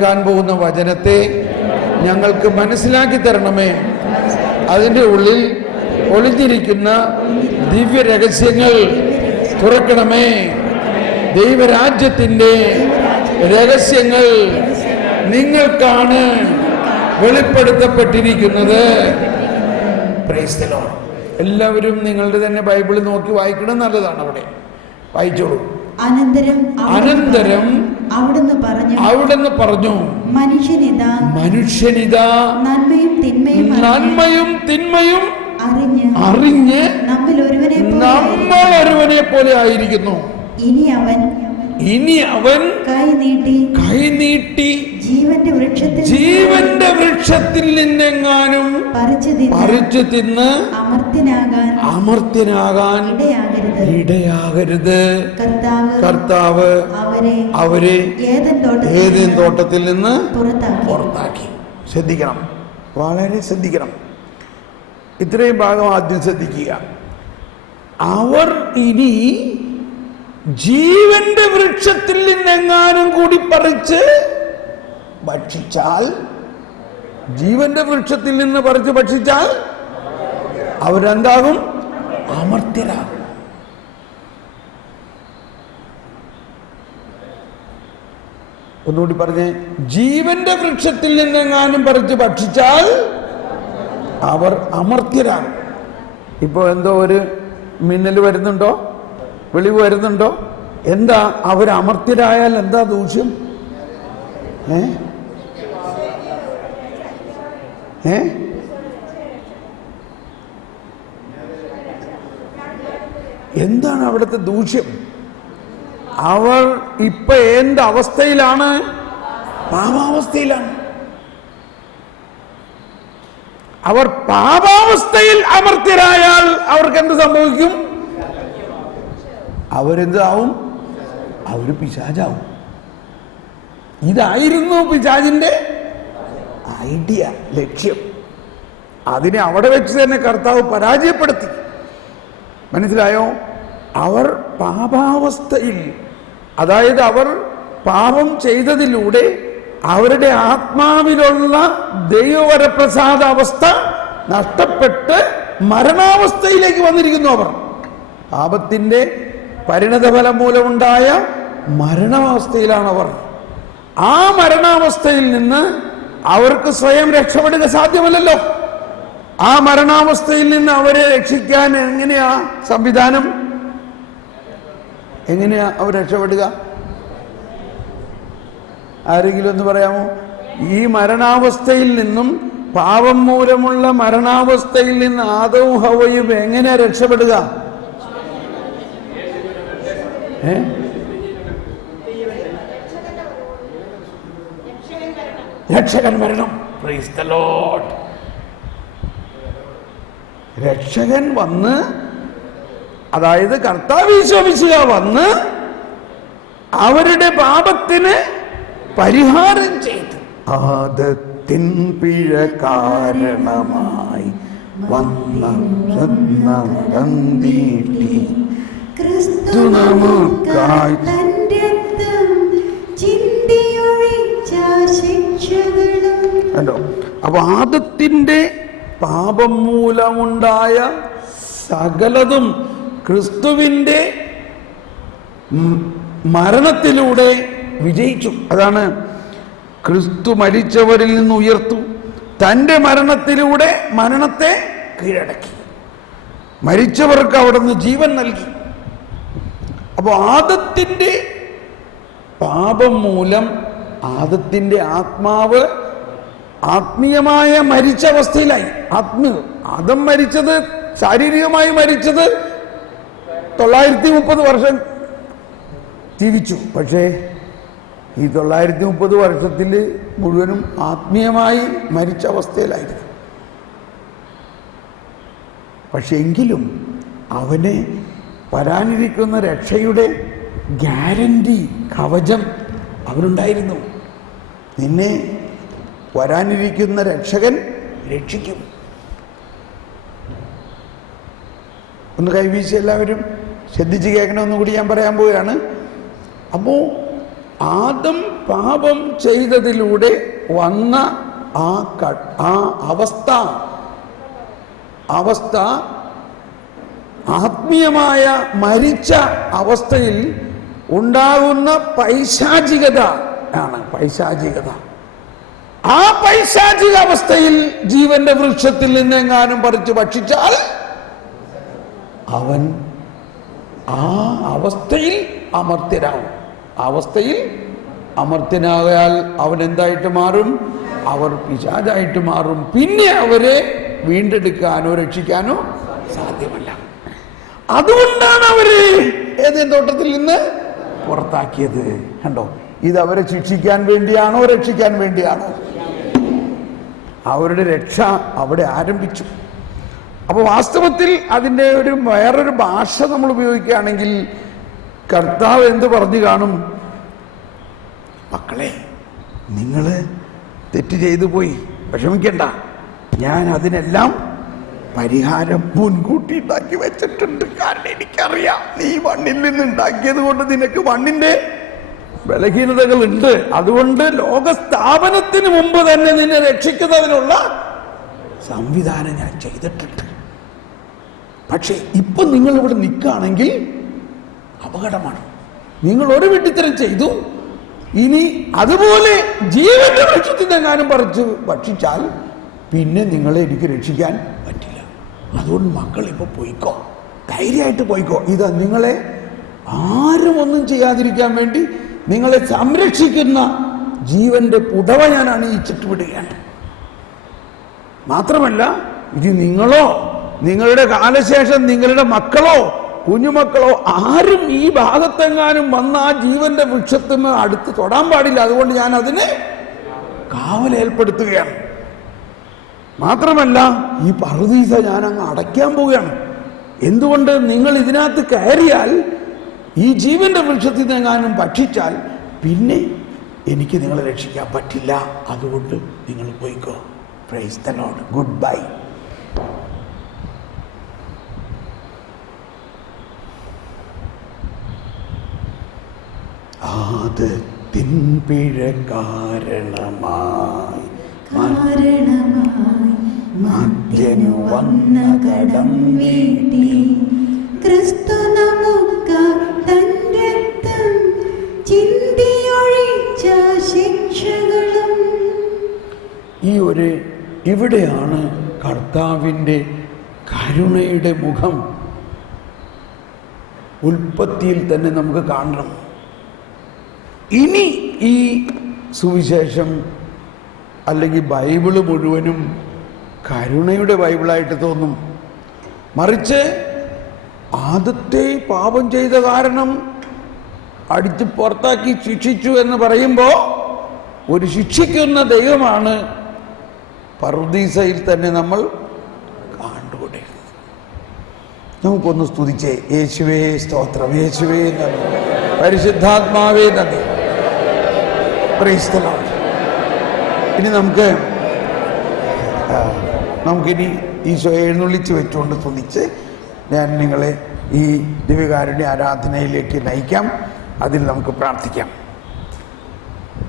ാൻ പോകുന്ന വചനത്തെ ഞങ്ങൾക്ക് മനസ്സിലാക്കി തരണമേ. അതിൻ്റെ ഉള്ളിൽ ഒളിഞ്ഞിരിക്കുന്ന ദിവ്യ രഹസ്യങ്ങൾ തുറക്കണമേ. ദൈവരാജ്യത്തിൻ്റെ രഹസ്യങ്ങൾ നിങ്ങൾക്കാണ് വെളിപ്പെടുത്തപ്പെട്ടിരിക്കുന്നത്. Price the Lord. എല്ലാവരും നിങ്ങളുടെ തന്നെ ബൈബിൾ നോക്കി വായിക്കണം, നല്ലതാണ്. അവിടെ വായിച്ചോളൂ. അനന്തരം അവിടുന്ന് പറഞ്ഞു, മനുഷ്യനിതാ നന്മയും തിന്മയും അറിഞ്ഞ് നമ്മൾ ഒരുവനെ പോലെ ആയിരിക്കുന്നു. ഇനി അവൻ കൈനീട്ടി ജീവന്റെ വൃക്ഷത്തിൽ നിന്നെങ്ങാനും പറിച്ചു തിന്ന് അമർത്യനാകാൻ ഇടയാകരുത്. കർത്താവ് അവരെ ഏദെൻ തോട്ടത്തിൽ നിന്ന് പുറത്താക്കി. ശ്രദ്ധിക്കണം, വളരെ ശ്രദ്ധിക്കണം. ഇത്രയും ഭാഗം ആദ്യം ശ്രദ്ധിക്കുക. അവർ ഇനി ജീവന്റെ വൃക്ഷത്തിൽ നിന്നെങ്ങാനും കൂടി പറിച്ച് ഭക്ഷിച്ചാൽ, ജീവന്റെ വൃക്ഷത്തിൽ നിന്ന് പറിച്ച് ഭക്ഷിച്ചാൽ അവരെന്താകും? അമർത്യരാകും. ഒന്നുകൂടി പറഞ്ഞേ. ജീവന്റെ വൃക്ഷത്തിൽ നിന്നെങ്ങാനും പറിച്ച് ഭക്ഷിച്ചാൽ അവർ അമർത്യരാകും. ഇപ്പോൾ എന്തോ ഒരു മിന്നൽ വരുന്നുണ്ടോ? വെളിവ് വരുന്നുണ്ടോ? എന്താ അവർ അമർത്യരായാൽ എന്താ ദൂഷ്യം? എന്താണ് അവിടുത്തെ ദൂഷ്യം? അവർ ഇപ്പൊ എന്ത് അവസ്ഥയിലാണ്? പാപാവസ്ഥയിലാണ്. അവർ പാപാവസ്ഥയിൽ അമർത്യരായാൽ അവർക്ക് എന്ത് സംഭവിക്കും? അവരെന്താവും? അവർ പിശാചാവും. ഇതായിരുന്നു പിശാചിന്റെ ഐഡിയ, ലക്ഷ്യം. അതിനെ അവിടെ വെച്ച് തന്നെ കർത്താവ് പരാജയപ്പെടുത്തി. മനസ്സിലായോ? അവർ പാപാവസ്ഥയിൽ, അതായത് അവർ പാപം ചെയ്തതിലൂടെ അവരുടെ ആത്മാവിലുള്ള ദൈവവരപ്രസാദ അവസ്ഥ നഷ്ടപ്പെട്ട് മരണാവസ്ഥയിലേക്ക് വന്നിരിക്കുന്നു. അവർ പാപത്തിന്റെ പരിണതഫലം മൂലമുണ്ടായ മരണാവസ്ഥയിലാണ് അവർ. ആ മരണാവസ്ഥയിൽ നിന്ന് അവർക്ക് സ്വയം രക്ഷപ്പെടുക സാധ്യമല്ലല്ലോ. ആ മരണാവസ്ഥയിൽ നിന്ന് അവരെ രക്ഷിക്കാൻ എങ്ങനെയാ സംവിധാനം? എങ്ങനെയാ അവർ രക്ഷപ്പെടുക? ആരെങ്കിലും ഒന്ന് പറയാമോ? ഈ മരണാവസ്ഥയിൽ നിന്നും, പാപം മൂലമുള്ള മരണാവസ്ഥയിൽ നിന്ന് ആദവും ഹവ്വയും എങ്ങനെയാ രക്ഷപ്പെടുക? രക്ഷകൻ വരണം. Price the Lord. രക്ഷകൻ വന്ന്, അതായത് കർത്താവ് യേശു മിശിഹാ വന്ന് അവരുടെ പാപത്തിന് പരിഹാരം ചെയ്ത്, ആദത്തിൻ പിഴ കാരണമായി വന്ന ക്രിസ്തു നമുക്കായി കണ്ടോ? അപ്പൊ ആദത്തിന്റെ പാപം മൂലമുണ്ടായ സകലതും ക്രിസ്തുവിന്റെ മരണത്തിലൂടെ വിജയിച്ചു. അതാണ് ക്രിസ്തു മരിച്ചവരിൽ നിന്ന് ഉയർത്തു, തൻ്റെ മരണത്തിലൂടെ മരണത്തെ കീഴടക്കി, മരിച്ചവർക്ക് അവിടുന്ന് ജീവൻ നൽകി. അപ്പോൾ ആദത്തിന്റെ പാപം മൂലം ആദത്തിന്റെ ആത്മാവ് ആത്മീയമായ മരിച്ച അവസ്ഥയിലായി. ആദം മരിച്ചത്, ശാരീരികമായി മരിച്ചത് 930 വർഷം ജീവിച്ചു. പക്ഷേ ഈ 930 വർഷത്തിൽ മുഴുവനും ആത്മീയമായി മരിച്ച അവസ്ഥയിലായിരുന്നു. പക്ഷെ എങ്കിലും അവനെ വരാനിരിക്കുന്ന രക്ഷയുടെ ഗ്യാരണ്ടി, കവചം അവനുണ്ടായിരുന്നു. നിന്നെ വരാനിരിക്കുന്ന രക്ഷകൻ രക്ഷിക്കും. ഒന്ന് കൈവീശി എല്ലാവരും ശ്രദ്ധിച്ച് കേൾക്കണമെന്നും കൂടി ഞാൻ പറയാൻ പോവുകയാണ്. അപ്പോൾ ആദം പാപം ചെയ്തതിലൂടെ വന്ന ആ അവസ്ഥ ആത്മീയമായ മരിച്ച അവസ്ഥയിൽ ഉണ്ടാകുന്ന പൈശാചികത ആണ്. പൈശാചികത. ആ പൈശാചിക അവസ്ഥയിൽ ജീവന്റെ വൃക്ഷത്തിൽ നിന്നെങ്ങാനും പറിച്ച് ഭക്ഷിച്ചാൽ അവൻ ആ അവസ്ഥയിൽ അമർത്യനാവും. അവസ്ഥയിൽ അമർത്യനായാൽ അവൻ എന്തായിട്ട് മാറും? അവർ പിശാചായിട്ട് മാറും. പിന്നെ അവരെ വീണ്ടെടുക്കാനോ രക്ഷിക്കാനോ സാധ്യമല്ല. അതുകൊണ്ടാണ് അവര് ഏതേൻ തോട്ടത്തിൽ നിന്ന് പുറത്താക്കിയത്. കണ്ടോ, ഇത് അവരെ ശിക്ഷിക്കാൻ വേണ്ടിയാണോ രക്ഷിക്കാൻ വേണ്ടിയാണോ? അവരുടെ രക്ഷ അവിടെ ആരംഭിച്ചു. അപ്പൊ വാസ്തവത്തിൽ അതിൻ്റെ വേറൊരു ഭാഷ നമ്മൾ ഉപയോഗിക്കുകയാണെങ്കിൽ കർത്താവ് എന്ത് പറഞ്ഞു കാണും? മക്കളെ, നിങ്ങൾ തെറ്റ് ചെയ്തു പോയി, വിഷമിക്കണ്ട, ഞാൻ അതിനെല്ലാം പരിഹാരം മുൻകൂട്ടി ഉണ്ടാക്കി വെച്ചിട്ടുണ്ട്. കാരണം എനിക്കറിയാം നീ മണ്ണിൽ നിന്ന് ഉണ്ടാക്കിയത് കൊണ്ട് നിനക്ക് മണ്ണിന്റെ ബലഹീനതകളുണ്ട്. അതുകൊണ്ട് ലോകസ്ഥാപനത്തിന് മുമ്പ് തന്നെ നിന്നെ രക്ഷിക്കുന്നതിനുള്ള സംവിധാനം ഞാൻ ചെയ്തിട്ടുണ്ട്. പക്ഷേ ഇപ്പൊ നിങ്ങൾ ഇവിടെ നിൽക്കുകയാണെങ്കിൽ അപകടമാണ്. നിങ്ങൾ ഒരു വിഡ്ഢിത്തരം ചെയ്തു, ഇനി അതുപോലെ ജീവന്റെ വൃക്ഷത്തിൽ നിന്നെങ്ങാനും പറിച്ച് ഭക്ഷിച്ചാൽ പിന്നെ നിങ്ങളെ എനിക്ക് രക്ഷിക്കാൻ പറ്റില്ല. അതുകൊണ്ട് മക്കൾ ഇപ്പൊ പോയിക്കോ, ധൈര്യമായിട്ട് പോയിക്കോ. ഇതാ നിങ്ങളെ ആരും ഒന്നും ചെയ്യാതിരിക്കാൻ വേണ്ടി നിങ്ങളെ സംരക്ഷിക്കുന്ന ജീവന്റെ പുടവ ഞാൻ അണിയിച്ചിട്ട് വിടുകയാണ്. മാത്രമല്ല, ഇത് നിങ്ങളോ നിങ്ങളുടെ കാലശേഷം നിങ്ങളുടെ മക്കളോ കുഞ്ഞുമക്കളോ ആരും ഈ ഭാഗത്തെങ്ങാനും വന്ന ആ ജീവന്റെ വൃക്ഷത്തിന് അടുത്ത് തൊടാൻ പാടില്ല. അതുകൊണ്ട് ഞാൻ അതിനെ കാവലേർപ്പെടുത്തുകയാണ്. മാത്രമല്ല, ഈ പറുദീസ ഞാൻ അങ്ങ് അടയ്ക്കാൻ പോവുകയാണ്. എന്തുകൊണ്ട്? നിങ്ങൾ ഇതിനകത്ത് കയറിയാൽ, ഈ ജീവന്റെ വൃക്ഷത്തിൽ നിന്നെങ്ങാനും ഭക്ഷിച്ചാൽ പിന്നെ എനിക്ക് നിങ്ങളെ രക്ഷിക്കാൻ പറ്റില്ല. അതുകൊണ്ട് നിങ്ങൾ പോയിക്കോ. Praise the Lord. Goodbye. ആദത്തിൻ പിഴ കാരണമായി മധ്യനു വന്ന കടം വീട്ടി ക്രിസ്തു നമുക്കായി തൻ രക്തം ചിന്തിയൊഴിച്ച ശിക്ഷകളും. ഇവിടെയാണ് കർത്താവിൻ്റെ കരുണയുടെ മുഖം ഉൽപ്പത്തിയിൽ തന്നെ നമുക്ക് കാണണം. ഇനി ഈ സുവിശേഷം അല്ലെങ്കിൽ ബൈബിള് മുഴുവനും കരുണയുടെ ബൈബിളായിട്ട് തോന്നും. മറിച്ച് ആദ്യത്തെ പാപം ചെയ്ത കാരണം അടിച്ച് പുറത്താക്കി ശിക്ഷിച്ചു എന്ന് പറയുമ്പോൾ ഒരു ശിക്ഷിക്കുന്ന ദൈവമാണ് പറുദീസയിൽ തന്നെ നമ്മൾ കണ്ടുകൊണ്ടിരുന്നത്. നമുക്കൊന്ന് സ്തുതിച്ചേ. യേശുവേ സ്തോത്രം, യേശുവേ നന്ദി, പരിശുദ്ധാത്മാവേ നന്ദി. Price the Lord. ഇനി നമുക്കിനി ഈശോയെ എഴുന്നള്ളിച്ച് വെച്ചുകൊണ്ട് സ്തുതിച്ച് ഞാൻ നിങ്ങളെ ഈ ദിവ്യകാരുണ്യ ആരാധനയിലേക്ക് നയിക്കാം. അതിൽ നമുക്ക് പ്രാർത്ഥിക്കാം.